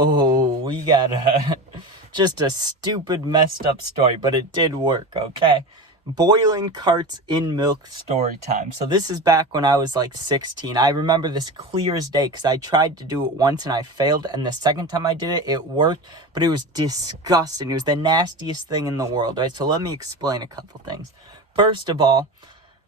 Oh, we got just a stupid, messed up story, but it did work, okay? Boiling carts in milk story time. So this is back when I was like 16. I remember this clear as day because I tried to do it once and I failed. And the second time I did it, it worked, but it was disgusting. It was the nastiest thing in the world, right? So let me explain a couple things. First of all,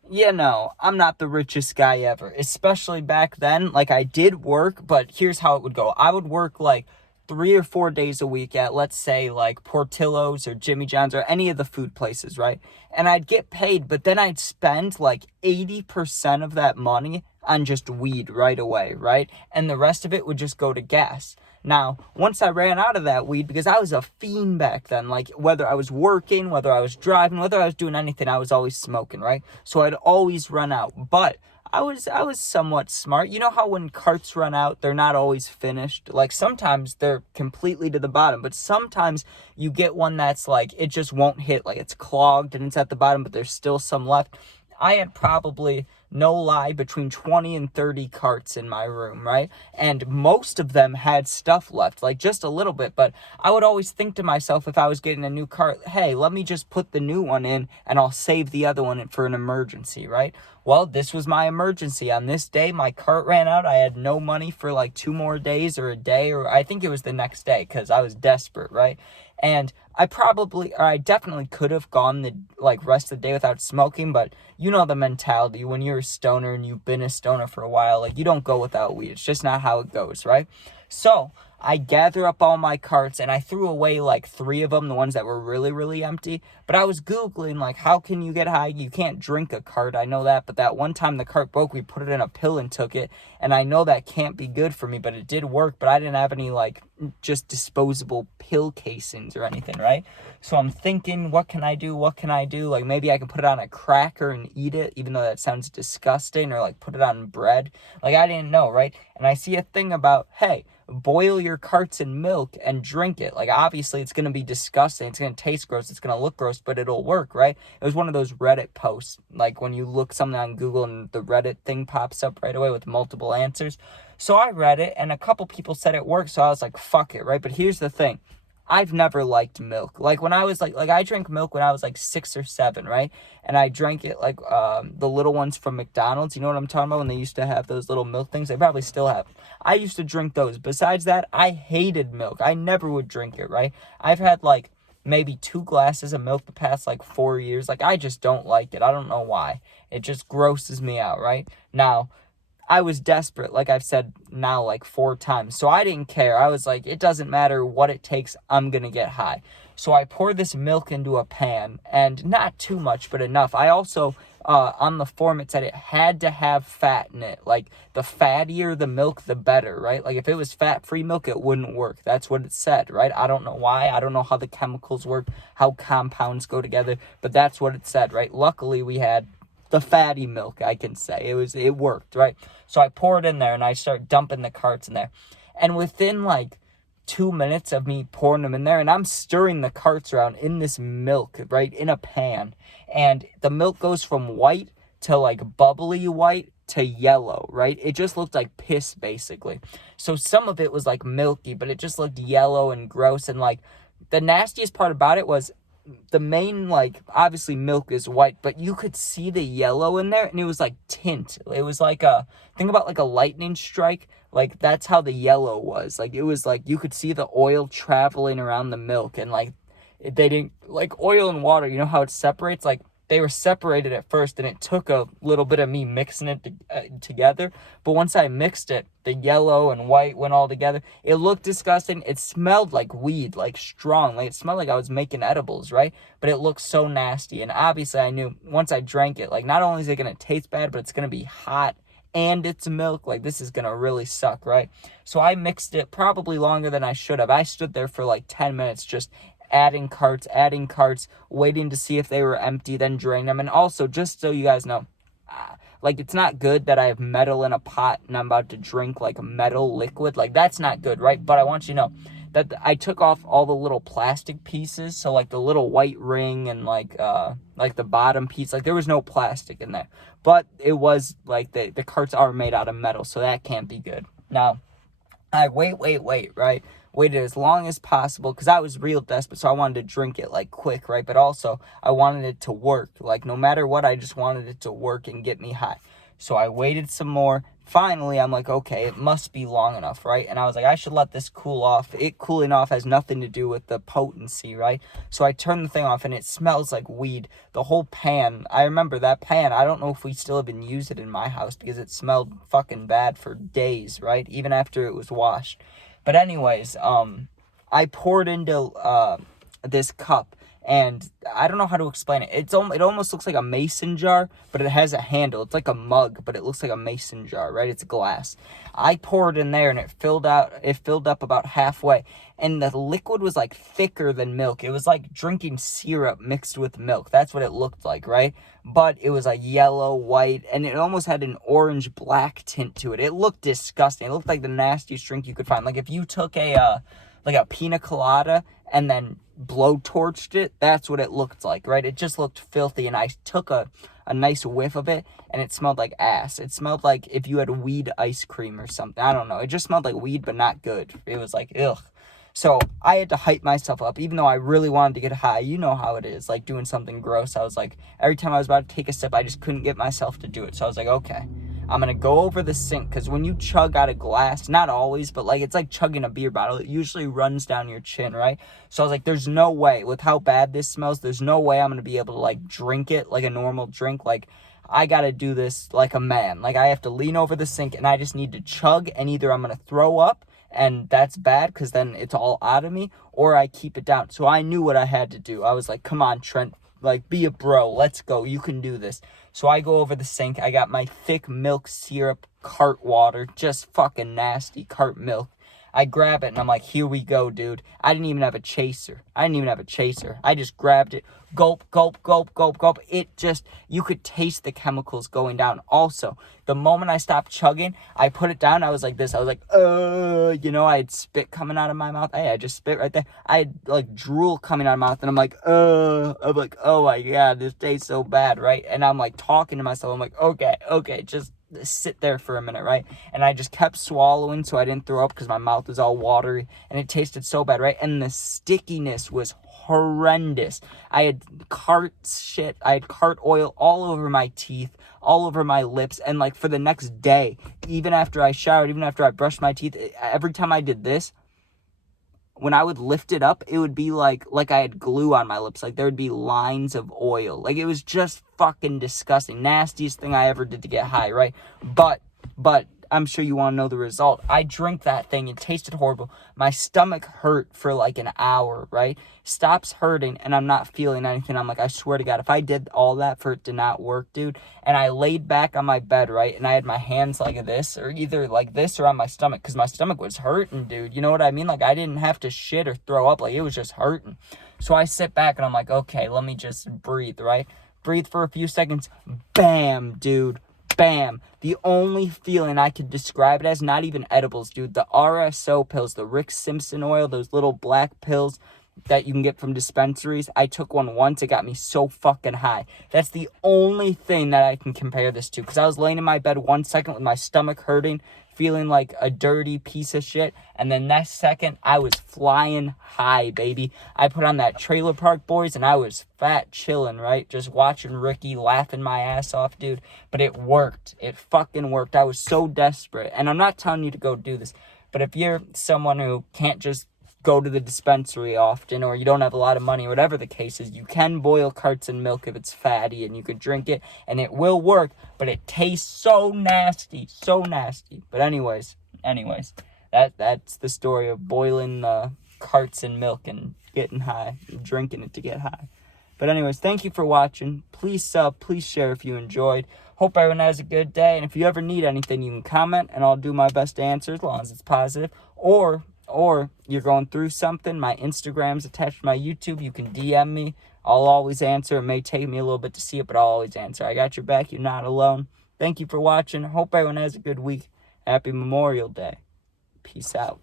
I'm not the richest guy ever, especially back then. Like, I did work, but here's how it would go. I would work like 3 or 4 days a week at, let's say, like Portillo's or Jimmy John's or any of the food places, right? And I'd get paid, but then I'd spend like 80% of that money on just weed right away, right? And the rest of it would just go to gas. Now, once I ran out of that weed, because I was a fiend back then, like whether I was working, whether I was driving, whether I was doing anything, I was always smoking, right? So I'd always run out. But I was somewhat smart. You know how when carts run out, they're not always finished? Like sometimes they're completely to the bottom, but sometimes you get one that's like, it just won't hit, like it's clogged and it's at the bottom, but there's still some left. I had probably, no lie, between 20 and 30 carts in my room, right? And most of them had stuff left, like just a little bit. But I would always think to myself, if I was getting a new cart, hey, let me just put the new one in and I'll save the other one for an emergency, right? Well, this was my emergency. On this day, my cart ran out. I had no money for like 2 more days or a day, or I think it was the next day because I was desperate, right? And I definitely could have gone the like rest of the day without smoking, but you know the mentality when you're a stoner and you've been a stoner for a while, like you don't go without weed. It's just not how it goes, right? So I gather up all my carts and I threw away like 3 of them, the ones that were really, really empty. But I was Googling like, how can you get high? You can't drink a cart. I know that. But that one time the cart broke, we put it in a pill and took it. And I know that can't be good for me, but it did work. But I didn't have any like just disposable pill casings or anything, right? So I'm thinking, what can I do? What can I do? Like maybe I can put it on a cracker and eat it, even though that sounds disgusting, or like put it on bread. Like I didn't know, right? And I see a thing about, hey, boil your carts in milk and drink it. Like obviously it's going to be disgusting, it's going to taste gross, it's going to look gross, but it'll work, right? It was one of those Reddit posts, like when you look something on Google and the Reddit thing pops up right away with multiple answers. So I read it and a couple people said it worked, so I was like, fuck it, right? But here's the thing, I've never liked milk. Like when I was like I drank milk when I was like 6 or 7, right? And I drank it like the little ones from McDonald's. You know what I'm talking about? When they used to have those little milk things. They probably still have. I used to drink those. Besides that, I hated milk. I never would drink it, right? I've had like maybe 2 glasses of milk the past like 4 years. Like I just don't like it. I don't know why. It just grosses me out, right? Now, I was desperate, like I've said now like 4 times. So I didn't care. I was like, it doesn't matter what it takes, I'm going to get high. So I poured this milk into a pan, and not too much, but enough. I also, on the form, it said it had to have fat in it. Like, the fattier the milk, the better, right? Like, if it was fat-free milk, it wouldn't work. That's what it said, right? I don't know why. I don't know how the chemicals work, how compounds go together, but that's what it said, right? Luckily, we had the fatty milk, I can say. It worked, right? So I pour it in there and I start dumping the carts in there. And within like 2 minutes of me pouring them in there, and I'm stirring the carts around in this milk, right, in a pan. And the milk goes from white to like bubbly white to yellow, right? It just looked like piss, basically. So some of it was like milky, but it just looked yellow and gross. And like the nastiest part about it was the main, like, obviously milk is white, but you could see the yellow in there, and it was like tint. It was like think about like a lightning strike. Like that's how the yellow was. Like it was like you could see the oil traveling around the milk, and like they didn't, like oil and water, you know how it separates? Like they were separated at first, and it took a little bit of me mixing it together. But once I mixed it, the yellow and white went all together. It looked disgusting. It smelled like weed, like strong. Like it smelled like I was making edibles, right? But it looked so nasty. And obviously I knew once I drank it, like not only is it going to taste bad, but it's going to be hot and it's milk. Like this is going to really suck, right? So I mixed it probably longer than I should have. I stood there for like 10 minutes just adding carts, waiting to see if they were empty, then drain them. And also, just so you guys know, like, it's not good that I have metal in a pot and I'm about to drink, like, a metal liquid. Like, that's not good, right? But I want you to know that I took off all the little plastic pieces. So, like, the little white ring and, like the bottom piece. Like, there was no plastic in there. But it was, like, the carts are made out of metal, so that can't be good. Now, I wait, right? waited as long as possible because I was real desperate, so I wanted to drink it, like, quick, right? But also, I wanted it to work. Like, no matter what, I just wanted it to work and get me high. So I waited some more. Finally, I'm like, okay, it must be long enough, right? And I was like, I should let this cool off. It cooling off has nothing to do with the potency, right? So I turned the thing off, and it smells like weed. The whole pan, I remember that pan, I don't know if we still even use it in my house because it smelled fucking bad for days, right? Even after it was washed. But anyways, I poured into this cup, and I don't know how to explain it. It almost looks like a mason jar, but it has a handle. It's like a mug, but it looks like a mason jar, right? It's glass. I poured in there, and it filled up about halfway, and the liquid was like thicker than milk. It was like drinking syrup mixed with milk. That's what it looked like, right? But it was a yellow, white, and it almost had an orange-black tint to it. It looked disgusting. It looked like the nastiest drink you could find. Like if you took a pina colada and then blowtorched it, that's what it looked like, right? It just looked filthy, and I took a nice whiff of it, and it smelled like ass. It smelled like if you had weed ice cream or something. I don't know. It just smelled like weed, but not good. It was like, ugh. So I had to hype myself up, even though I really wanted to get high. You know how it is, like doing something gross. I was like, every time I was about to take a sip, I just couldn't get myself to do it. So I was like, okay, I'm going to go over the sink, because when you chug out of glass, not always, but like it's like chugging a beer bottle. It usually runs down your chin, right? So I was like, there's no way, with how bad this smells, there's no way I'm going to be able to like drink it like a normal drink. Like, I got to do this like a man. Like, I have to lean over the sink, and I just need to chug, and either I'm going to throw up, and that's bad because then it's all out of me, or I keep it down. So I knew what I had to do. I was like, come on, Trent, like, be a bro. Let's go. You can do this. So I go over the sink. I got my thick milk syrup cart water, just fucking nasty cart milk. I grab it, and I'm like, here we go, dude. I didn't even have a chaser. I just grabbed it. Gulp, gulp, gulp, gulp, gulp. It just, you could taste the chemicals going down. Also, the moment I stopped chugging, I put it down. I was like this. I was like, I had spit coming out of my mouth. I just spit right there. I had like drool coming out of my mouth, and I'm like, oh my God, this tastes so bad, right? And I'm like talking to myself. I'm like, okay, just sit there for a minute, right? And I just kept swallowing so I didn't throw up because my mouth was all watery, and it tasted so bad, right? And the stickiness was horrendous. I had cart oil all over my teeth, all over my lips, and like for the next day, even after I showered, even after I brushed my teeth, every time I did this, when I would lift it up, it would be like I had glue on my lips. Like there would be lines of oil. Like it was just fucking disgusting. Nastiest thing I ever did to get high, right? But I'm sure you want to know the result. I drank that thing. It tasted horrible. My stomach hurt for like an hour, right? Stops hurting, and I'm not feeling anything. I'm like, I swear to God, if I did all that for it to not work, dude. And I laid back on my bed, right? And I had my hands like this, or either like this or on my stomach, because my stomach was hurting, dude. You know what I mean? Like I didn't have to shit or throw up. Like it was just hurting. So I sit back, and I'm like, okay, let me just breathe, right? Breathe for a few seconds. Bam, dude. Bam. The only feeling I could describe it as, not even edibles, dude. The RSO pills, the Rick Simpson oil, those little black pills that you can get from dispensaries. I took one once. It got me so fucking high. That's the only thing that I can compare this to. Because I was laying in my bed 1 second with my stomach hurting, feeling like a dirty piece of shit. And then next second, I was flying high, baby. I put on that Trailer Park Boys, and I was fat chilling, right? Just watching Ricky, laughing my ass off, dude. But it worked. It fucking worked. I was so desperate. And I'm not telling you to go do this. But if you're someone who can't just go to the dispensary often, or you don't have a lot of money, whatever the case is, you can boil carts in milk if it's fatty, and you can drink it, and it will work, but it tastes so nasty. But anyways, that's the story of boiling carts in milk and getting high, and drinking it to get high. But anyways, thank you for watching. Please sub, please share if you enjoyed. Hope everyone has a good day, and if you ever need anything, you can comment, and I'll do my best to answer as long as it's positive. Or you're going through something, my Instagram's attached to my YouTube. You can DM me. I'll always answer. It may take me a little bit to see it, but I'll always answer. I got your back. You're not alone. Thank you for watching. Hope everyone has a good week. Happy Memorial Day. Peace out.